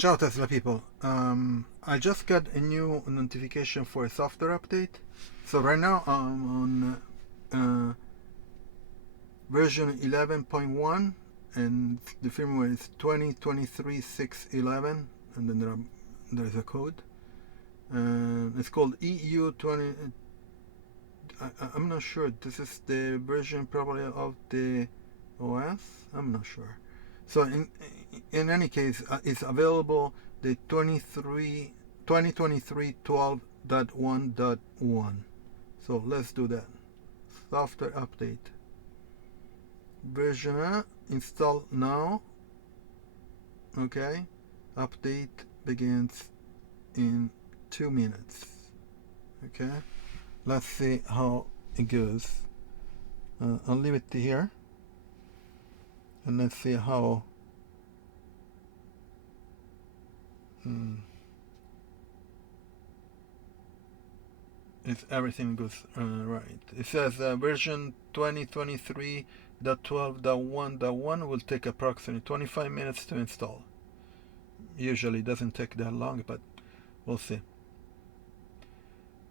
Ciao Tesla people. I just got a new notification for a software update. So right now I'm on version 11.1 and the firmware is 2023.6.11 and then there's a code. It's called EU20. I'm not sure. This is the version probably of the OS. I'm not sure. So in any case, it's available the 2023 12.1.1. So let's do that. Software update. Version install now. Okay. Update begins in 2 minutes. Okay. Let's see how it goes. I'll leave it here. And let's see how if everything goes right. It says version 2023.12.1.1 will take approximately 25 minutes to install. Usually doesn't take that long, but we'll see.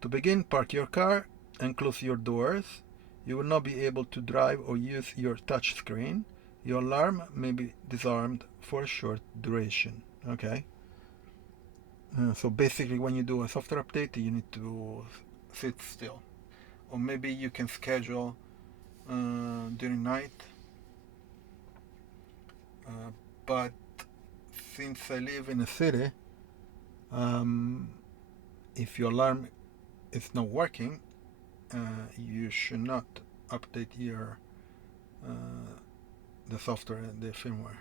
To begin, park your car and close your doors. You will not be able to drive or use your touch screen. Your alarm may be disarmed for a short duration. Okay. So basically when you do a software update, you need to sit still. Or maybe you can schedule during night. But since I live in a city, if your alarm is not working, you should not update your the software, the firmware.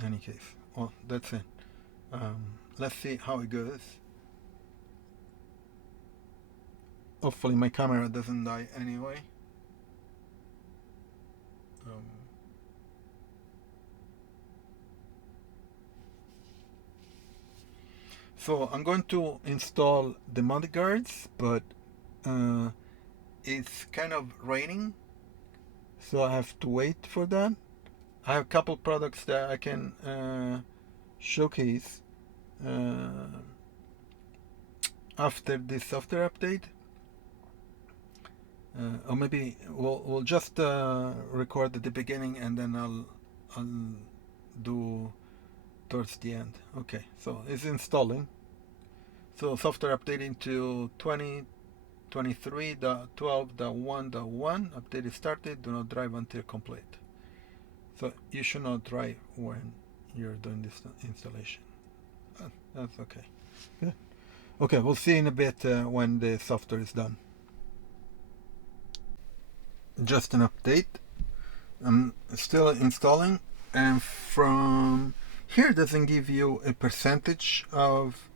In any case, well, that's it. Let's see how it goes. Hopefully my camera doesn't die anyway. So I'm going to install the mudguards, but it's kind of raining, so I have to wait for that. I have a couple products that I can showcase after this software update. Or maybe we'll just record at the beginning and then I'll do towards the end. Okay, so it's installing. So software updating to 2023.12.1.1. Update is started. Do not drive until complete. So you should not drive when you're doing this installation. That's okay. Good. Okay, we'll see in a bit when the software is done. Just an update. I'm still installing, and from here it doesn't give you a percentage of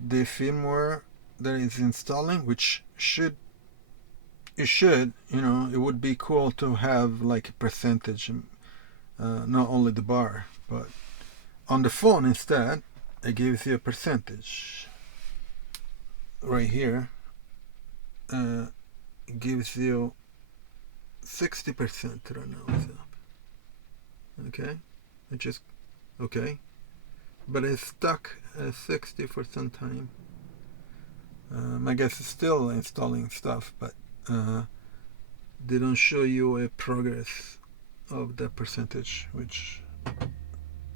the firmware that is installing, which it would be cool to have like a percentage, not only the bar, but on the phone instead it gives you a percentage right here. It gives you 60% right now. Okay, it just okay, but it's stuck at 60 for some time. I guess it's still installing stuff, but they don't show you a progress of that percentage, which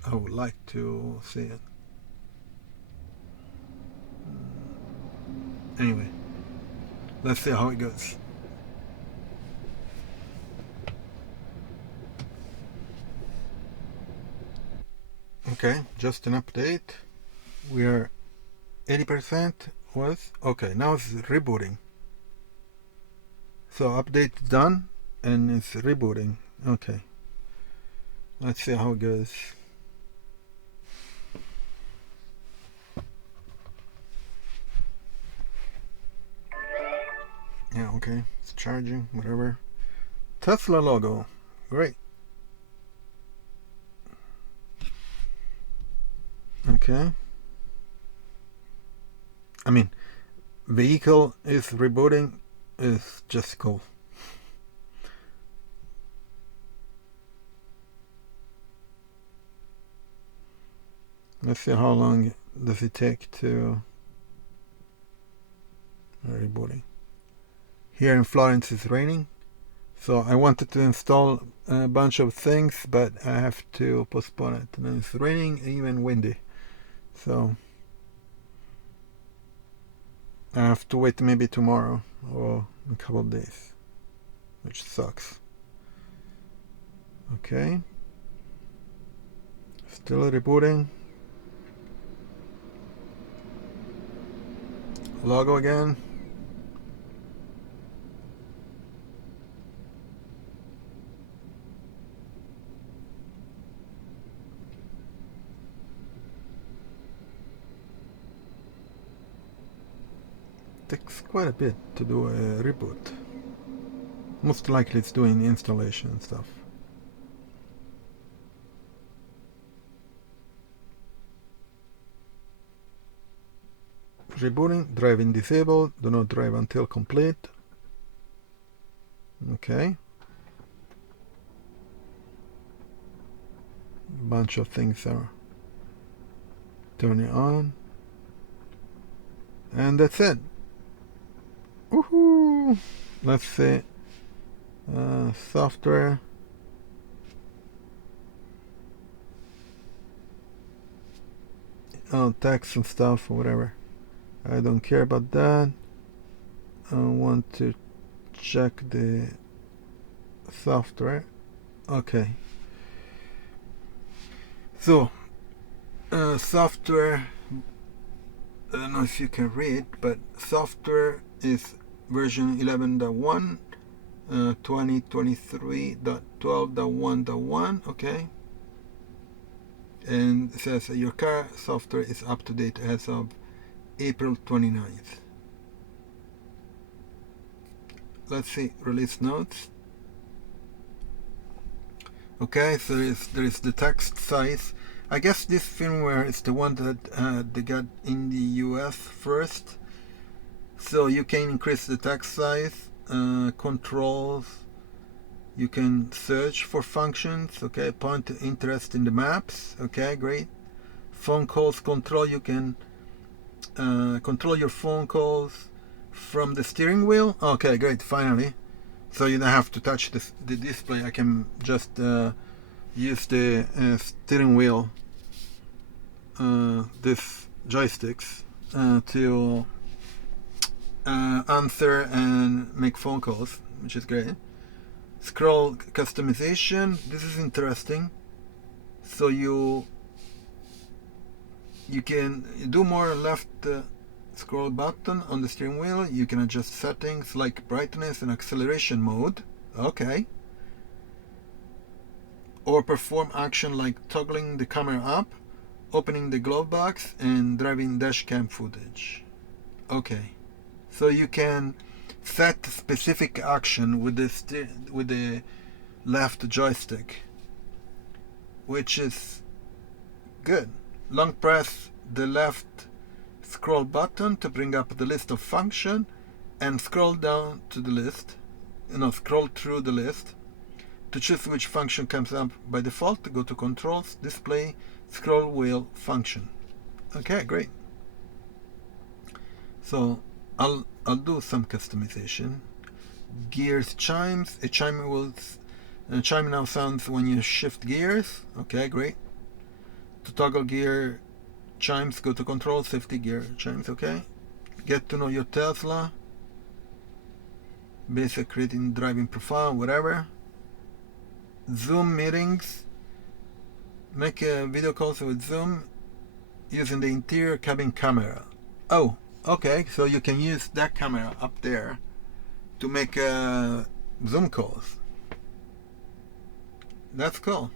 I would like to see it. Anyway, let's see how it goes. Okay, just an update. We are 80% was okay. Now it's rebooting. So update done and it's rebooting. Okay, let's see how it goes. Yeah, okay, it's charging, whatever. Tesla logo, great. Okay. I mean, vehicle is rebooting is just cool. Let's see how long does it take to rebooting. Here in Florence it's raining, so I wanted to install a bunch of things, but I have to postpone it. And it's raining, even windy, so I have to wait maybe tomorrow or a couple of days, which sucks. Okay, still rebooting. Logo again. Takes quite a bit to do a reboot. Most likely it's doing installation and stuff. Rebooting, driving disabled, do not drive until complete. Okay. Bunch of things are turning on. And that's it. Woohoo! Let's see. Software. Oh, text and stuff or whatever. I don't care about that. I want to check the software. Okay. So, software, I don't know if you can read, but software is version 11.1, 2023.12.1.1, okay? And it says your car software is up to date as of April 29th. Let's see, release notes. Okay, so there is the text size. I guess this firmware is the one that they got in the US first. So you can increase the text size, controls. You can search for functions. Okay, point interest in the maps. Okay, great. Phone calls control. You can control your phone calls from the steering wheel. Okay, great. Finally, so you don't have to touch the display. I can just use the steering wheel, this joysticks, to answer and make phone calls, which is great. Scroll customization. This is interesting. So you can do more left scroll button on the steering wheel. You can adjust settings like brightness and acceleration mode. Okay. Or perform action like toggling the camera up, opening the glove box, and driving dash cam footage. Okay. So you can set specific action with the left joystick, which is good. Long press the left scroll button to bring up the list of function, and scroll down to the list. Scroll through the list. To choose which function comes up by default, go to Controls, Display, Scroll Wheel Function. Okay, great. So I'll do some customization. Gears chimes. A chime now sounds when you shift gears. Okay, great. To toggle gear chimes, go to Control, Safety Gear chimes. Okay. Get to know your Tesla. Basic creating driving profile, whatever. Zoom meetings. Make video calls with Zoom using the interior cabin camera. Oh, okay, so you can use that camera up there to make Zoom calls. That's cool.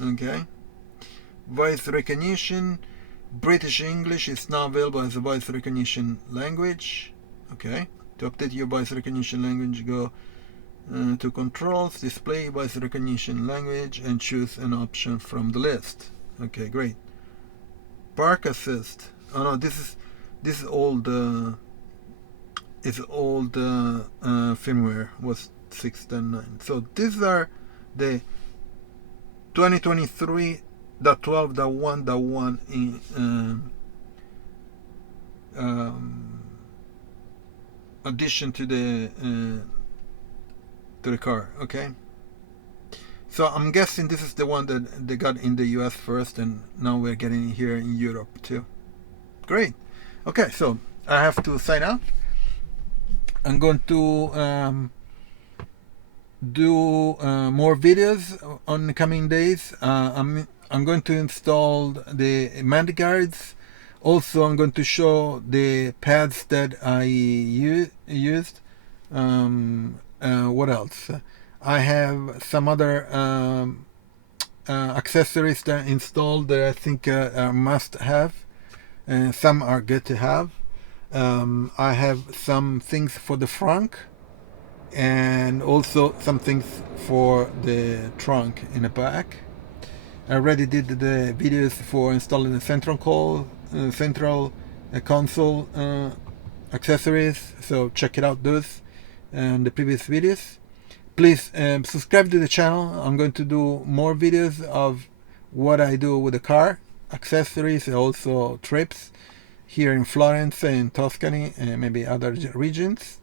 Okay. Voice recognition. British English is now available as a voice recognition language. Okay. To update your voice recognition language, go to Controls, Display Voice Recognition Language, and choose an option from the list. Okay, great. Park Assist. Oh no, this is old. It's old firmware, was 6.9. So these are the 2023 .12.1.1 in addition to the car. Okay, so I'm guessing this is the one that they got in the US first, and now we're getting it here in Europe too. Great. Okay, so I have to sign out. I'm going to do more videos on the coming days. I'm going to install the mand guards. Also, I'm going to show the pads that I used. What else? I have some other accessories that I installed that I think are must have, and some are good to have. I have some things for the frunk, and also some things for the trunk in the back. I already did the videos for installing the central console accessories, so check it out, those and the previous videos. Please subscribe to the channel. I'm going to do more videos of what I do with the car accessories, and also trips here in Florence and Tuscany and maybe other regions.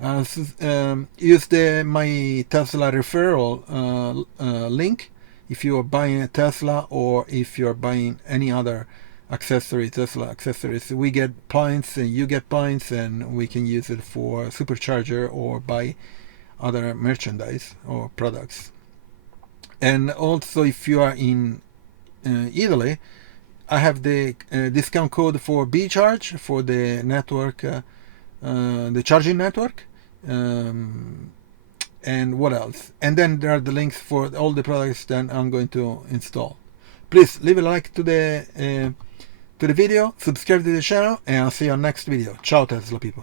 Use my Tesla referral link if you are buying a Tesla, or if you're buying any other accessory, Tesla accessories. We get points and you get points, and we can use it for Supercharger or buy other merchandise or products. And also, if you are in Italy, I have the discount code for BeCharge for the network, the charging network. And what else? And then there are the links for all the products that I'm going to install. Please leave a like to the video, subscribe to the channel, and I'll see you on next video. Ciao, Tesla people.